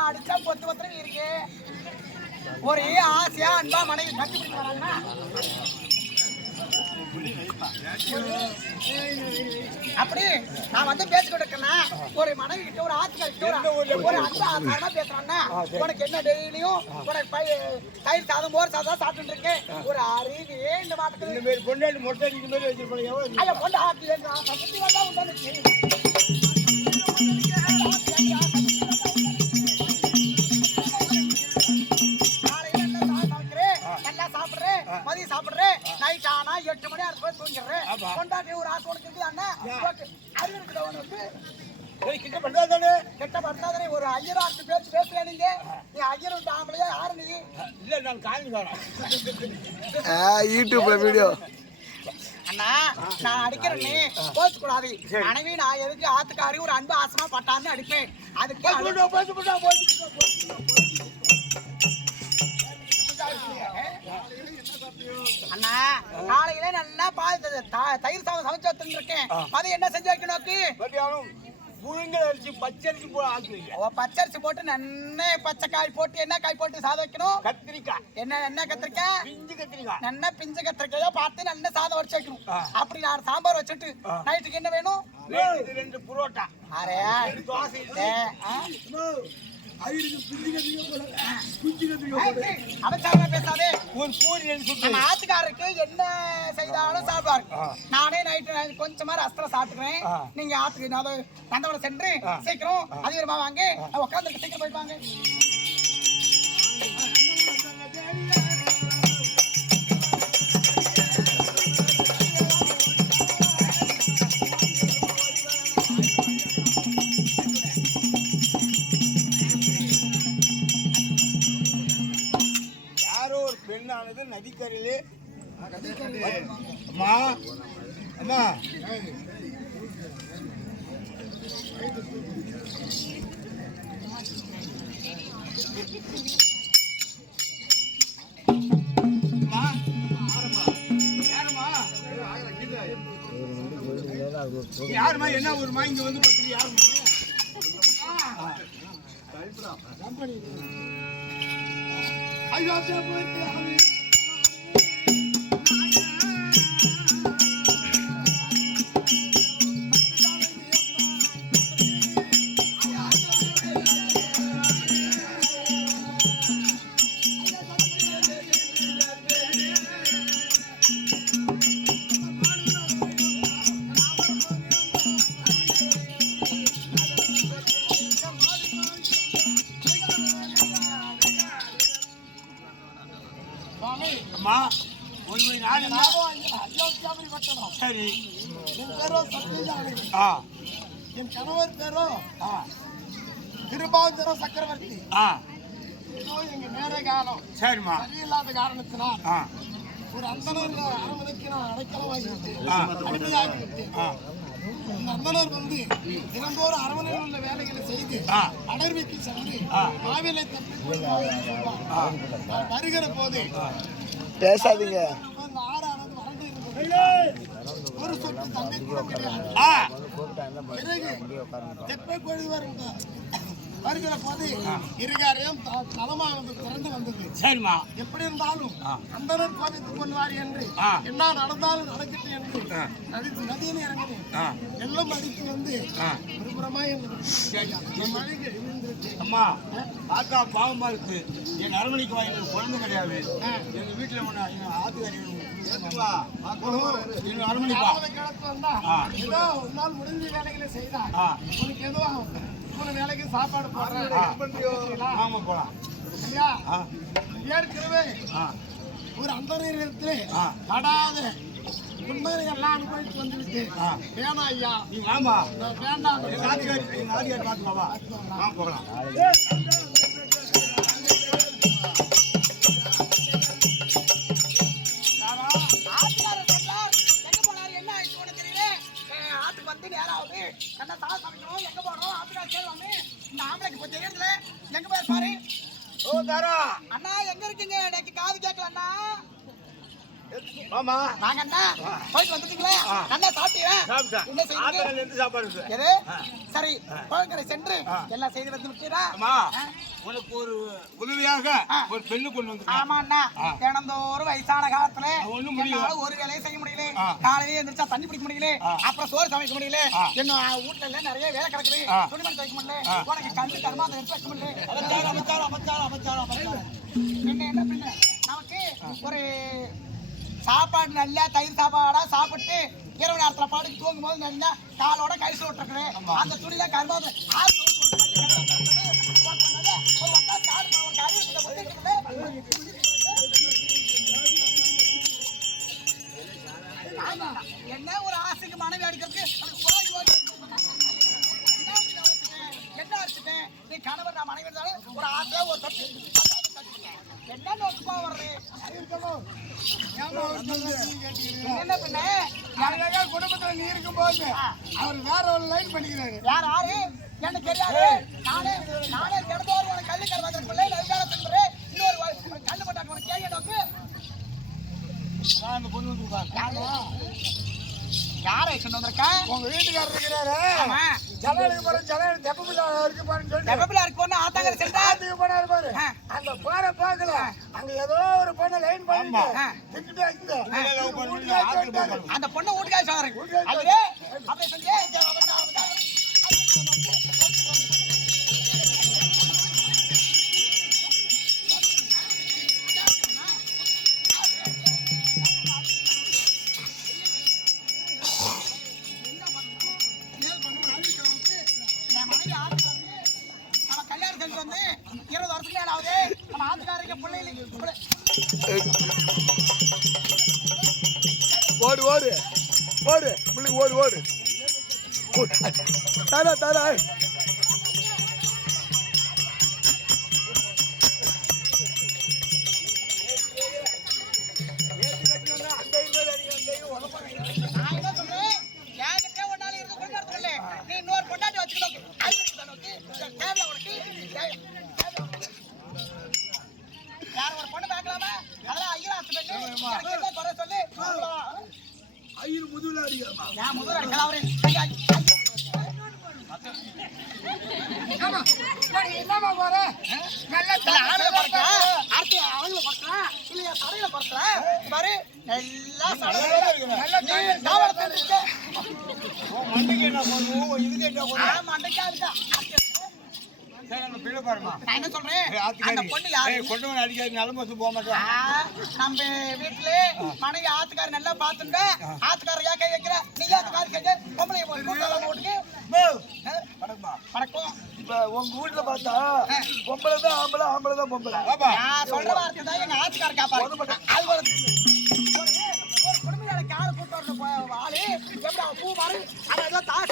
அடிச்சா பொத்து பொத்துன்னு இருக்கு? ஒரே ஆசையா அன்பா மனைவி கண்டுபிடிச்சு வராங்கன்னா அப்படி நான் வந்து இருக்கேன்னா ஒரு மனைவி கிட்ட ஒரு ஆத்துக்காரி கிட்ட ஒரு ஆசாரமா பேசுறான்னா உனக்கு என்ன டெய்லியும் உனக்கு பை தயிர் சாதம் மோர் சாதம் சாப்பிட்டு இருக்கேன். ஒரு அறிவே இந்த மாட்டுக்கு இந்த மாதிரி பொண்டாட்டி மொட்டை அடிக்கிற மாதிரி வச்சிருப்பாங்க. ஐயா கொண்டு நான் சக்தி வந்தா உண்டாச்சு கிட்ட பண்றா தானே கெட்ட படுத்தாதானே ஒரு ஐயரா அட்டு பேச்சு பேசுறியா நீங்க? நீ ஐயர் விட்டு ஆம்பளையா? யாரு நீ? இல்ல நான் காய்ஞ்சுக்காரன் யூடியூப்ல வீடியோ அண்ணா, நான் அடிக்கிறேன்னு கோச்சுக்க கூடாது. மனைவி நான் எதுக்கு ஆத்துக்காரி ஒரு அன்பு ஆசமா பட்டான்னு அடிப்பேன் அதுக்கு அழு- பேச போட்டா போச்சு அண்ணா காலையில நல்லா தயிர் சாதம் சமைச்சு வச்சுட்டு இருக்கேன். அது என்ன செஞ்சு வைக்கணும் நோக்கு அரிசி பச்சரிசி பச்சரிசி போட்டு நன்னே பச்சை காய் போட்டு என்ன காய் போட்டு சாதம் வைக்கணும்? கத்திரிக்காய். என்ன என்ன கத்திரிக்காய் பிஞ்சு கத்திரிக்காய். நன்ன பிஞ்சு கத்திரிக்காயோ. பார்த்து நல்ல சாதம் வச்சு வைக்கணும். அப்படி நான் சாம்பார் வச்சுட்டு நைட்டுக்கு என்ன வேணும்? ரெண்டு ரெண்டு புரோட்டா அரே ரெண்டு தோசை ஏ, ஆ? அவசாரமா பேசாதே ஒரு ரெண்டு சுட்டு நம்ம ஆத்துக்காரருக்கு என்ன செய்தாலும் சாப்பிடுவாரு. நானே நைட்டு கொஞ்சமா ரசத்துல சாப்பிட்டுக்கிறேன். நீங்க ஆத்துக்கு நான் நந்தவனம் சென்று சீக்கிரம் அதிகமா வாங்க. உட்காந்து சீக்கிரம் போயிட்டு வாங்க. பெண்ணானது நதிக்கரையிலே அம்மா அம்மா? யாரும்மா? என்ன ஊருமா இங்க வந்து பத்து யாருமா ஐயோ போயிட்டு சரி. என் பேரோ சத்யஜானி ஆ. என் கணவர் பேரோ? ஆ. கிருபாந்தர சக்கரவர்த்தி. ஆ. இதோ எங்க நேர காலம். சரிம்மா. சரியில்லாத காரணத்தினால் ஆ. ஒரு அந்தனர் அரண்மனைக்கு நான் அடைக்கலம் வாங்கிட்டு ஆ. அடிமையாகிவிட்டு ஆ. இந்த அந்தனர் வந்து தினந்தோறும் அரண்மனையில் உள்ள வேலைகளை செய்து ஆ. அடர்விக்கு சென்று. மாவிலை தப்பி வருகிற போது பேசாதீங்க. ஒரு சொட்டு கூட கிடையாது தெப்பை வருங்க வருகிற போது இருகாரையும் நலமானது திறந்து வந்தது சரிம்மா எப்படி இருந்தாலும் கொள்வார் என்று ஆ. என்ன நடந்தாலும் நடக்கட்டும் என்று. நதி நதியில் இறங்கினேன். எல்லாம் அடித்து வந்து ஆ. ஒருபுறமா சரி. என் மனைவி விழுந்துருச்சு அம்மா பார்த்தா பாவமா இருக்கு. என் அரண்மனைக்கு வாங்கி குழந்தை கிடையாது. எங்க வீட்டுல ஆத்துக்காரி அரண்மனைப்பா ஏதோ ஒரு நாள் முடிஞ்ச வேலைகளை செய்தா உனக்கு ஏதோ மூணு வேலைக்கு சாப்பாடு போடுறேன் ஆமா போலாம் ஐயா ஏற்கனவே ஒரு அந்த நேரத்திலே ஆ. எல்லாம் வேணாம் ஐயா நீ வாமா வேண்டாம் எங்க ஆத்துக்காரி போகலாம் இந்த ஆம்பளைக்கு இப்போ தெரியறதுல எங்க போய் பாரு. ஓ தாரா. அண்ணா எங்க இருக்கீங்க? எனக்கு காது கேட்கல அண்ணா மாமா வாங்க அண்ணா. போயிட்டு வந்துட்டீங்களா? நல்லா சாப்பிட்டீங்க சாப்பிட்டேன். என்ன சாப்பாடு எது? சரி குழந்தை சென்று எல்லாம் செய்து வந்து விட்டீரா? உனக்கு ஒரு உதவியாக ஒரு பெண்ணு கொண்டு வந்து ஆமா அண்ணா. தினந்தோறும் வயசான காலத்துல ஒண்ணும் முடியல. ஒரு வேலையும் செய்ய முடியல. காலையில எந்திரிச்சா தண்ணி பிடிக்க முடியல. அப்புறம் சோறு சமைக்க முடியல. இன்னும் வீட்டுல எல்லாம் நிறைய வேலை கிடக்குது. துணிமணி துவைக்க முடியல. உனக்கு கண்ணு கருமா அதை எடுத்து வைக்க முடியல. அமைச்சாரம் அமைச்சாரம் அமைச்சாரம் பின்ன என்ன பின்ன? நமக்கு ஒரு சாப்பாடு நல்லா தயிர் சாப்பாடா சாப்பிட்டு இரவு நேரத்துல பாட்டுக்கு தூங்கும் போது நல்லா காலோட கை விட்டுருக்குது அந்த துணி தான் கருமாவது என்ன ஒரு ஆசைக்கு மனைவி அடிக்கிறதுக்கு என்ன வச்சுட்டேன்? நீ கணவர் நான் மனைவி இருந்தாலும் ஒரு ஆசையா ஒரு தட்டு என்ன என்ன பண்ண அழகா குடும்பத்துல நீ இருக்கும்போது அவர் வேற ஒரு லைன் பண்ணிக்கிறாரு யார் யாரு எனக்கு தெரியாது நானே நானே கிடந்தோர் உனக்கு கல்லு கரை பிள்ளை நெருங்கால இன்னொரு கல்லு போட்டாங்க உனக்கு கேட்க நோக்கு அந்த பொண்ணு வந்து யாரு யாரை கொண்டு வந்திருக்கா உங்க வீட்டுக்காரர் இருக்கிறாரு ஜலாலுக்கு போற ஜலாலு தெப்பமில்ல இருக்கு பாருன்னு சொல்லிட்டு டெபபிளா இருக்கு ஒண்ணு ஆத்தாங்கரை சென்றா ஆத்துக்கு போனாரு பாரு ஆ. அந்த போற பாக்கல அங்க ஏதோ ஒரு பொண்ணு லைன். திட்டிட்டு பண்ணி. போகணும். அந்த பொண்ணு வீட்டுக்காக சொல்றேன் வீட்டுக்காக அதுவே அப்படியே செஞ்சு ஓடு ஓடு ஓடு பிள்ளைங்க ஓடு ஓடு ஓடு. தாடா தாடா என்னமா போற நல்லா அடுத்து அவங்கள பொறுக்கலாம். இல்லையா, சடையில பொறுக்கலாம். பாரு, நல்லா சடையில நல்லா என்ன பண்ணுவோம் இதுக்கு என்ன பண்ணுவோம் மண்டைக்கா இருக்கா. சரி அந்த பிள்ளை பாருமா நான் என்ன சொல்றேன்? அந்த பொண்ணு யாரு? கொண்டு அடிக்காது நிலம வந்து போக மாட்டேன் நம்ம வீட்டுல மனைவி ஆத்துக்கார நல்லா பாத்துட்டா ஆத்துக்கார ஏன் கை வைக்கிற நீ அந்த கால் கேட்க? பொம்பளை போட்டுக்கு. வணக்கம் இப்ப உங்க வீட்டுல பார்த்தா பொம்பளை தான் ஆம்பளை ஆம்பளை தான் பொம்பளை. சொல்ற வார்த்தை தான் எங்க ஆத்துக்கார காப்பாரு. அது ஒரு வேலைக்கு ஆள் கூட்டு வரணும் ஆளு. எப்படி பூ மாறி தாசு